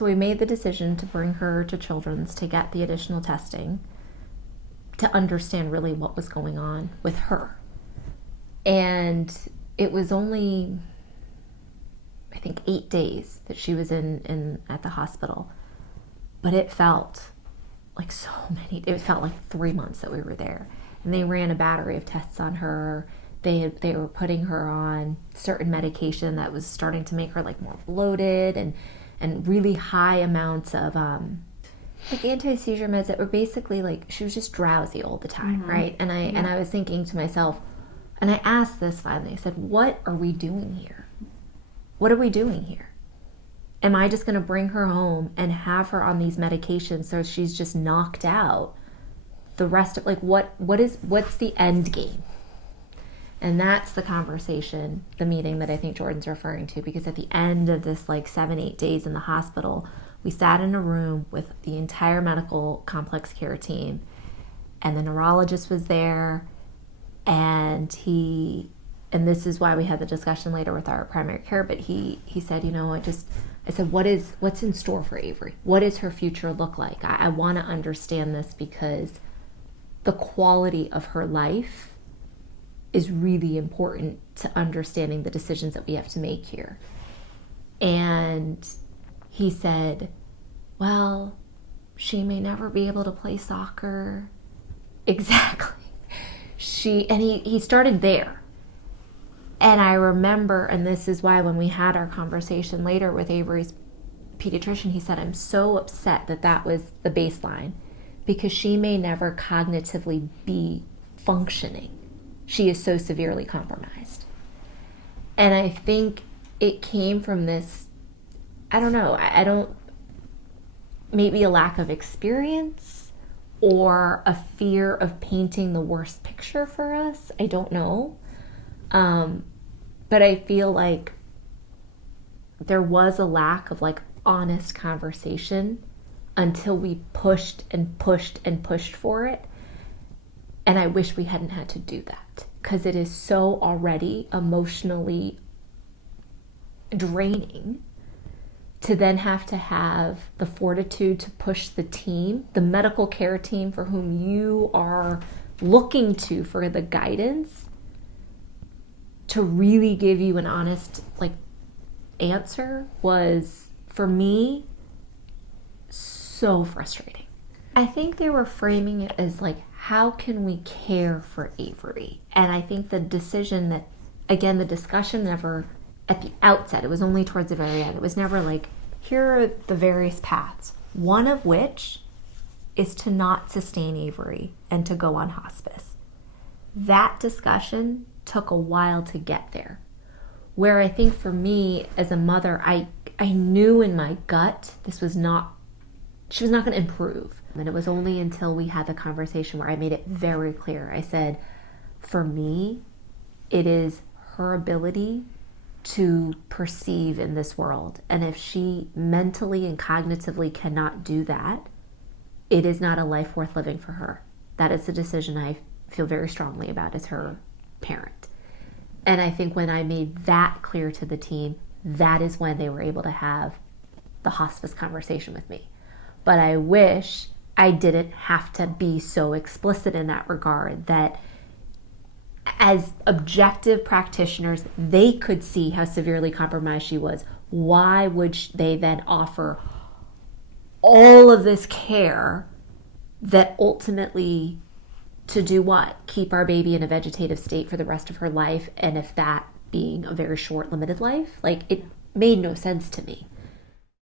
So we made the decision to bring her to Children's to get the additional testing to understand really what was going on with her. And it was only, I think, 8 days that she was in at the hospital. But it felt like so many, it felt like 3 months that we were there. And they ran a battery of tests on her. They were putting her on certain medication that was starting to make her like more bloated and really high amounts of like anti-seizure meds that were basically like, she was just drowsy all the time, right? And I was thinking to myself, and I asked this finally, I said, what are we doing here? What are we doing here? Am I just going to bring her home and have her on these medications so she's just knocked out the rest of, like, what's the end game? And that's the conversation, the meeting that I think Jordan's referring to, because at the end of this like 7-8 days in the hospital, we sat in a room with the entire medical complex care team, and the neurologist was there, and this is why we had the discussion later with our primary care, but he said, I said, what's in store for Avery? What does her future look like? I want to understand this because the quality of her life is really important to understanding the decisions that we have to make here. And he said, well, she may never be able to play soccer. Exactly. He started there. And I remember, and this is why when we had our conversation later with Avery's pediatrician, he said, I'm so upset that was the baseline because she may never cognitively be functioning. She is so severely compromised. And I think it came from this, I don't, maybe a lack of experience or a fear of painting the worst picture for us. I don't know. But I feel like there was a lack of like honest conversation until we pushed and pushed and pushed for it. And I wish we hadn't had to do that because it is so already emotionally draining to then have to have the fortitude to push the team, the medical care team for whom you are looking to for the guidance, to really give you an honest answer was, for me, so frustrating. I think they were framing it as how can we care for Avery? And I think the decision that, again, the discussion never, at the outset, it was only towards the very end, it was never here are the various paths, one of which is to not sustain Avery and to go on hospice. That discussion took a while to get there. Where I think for me as a mother, I knew in my gut she was not going to improve. And it was only until we had the conversation where I made it very clear. I said, for me, it is her ability to perceive in this world. And if she mentally and cognitively cannot do that, it is not a life worth living for her. That is a decision I feel very strongly about as her parent. And I think when I made that clear to the team, that is when they were able to have the hospice conversation with me. But I wish I didn't have to be so explicit in that regard, that as objective practitioners, they could see how severely compromised she was. Why would they then offer all of this care that ultimately, to do what? Keep our baby in a vegetative state for the rest of her life, and if that being a very short, limited life, it made no sense to me.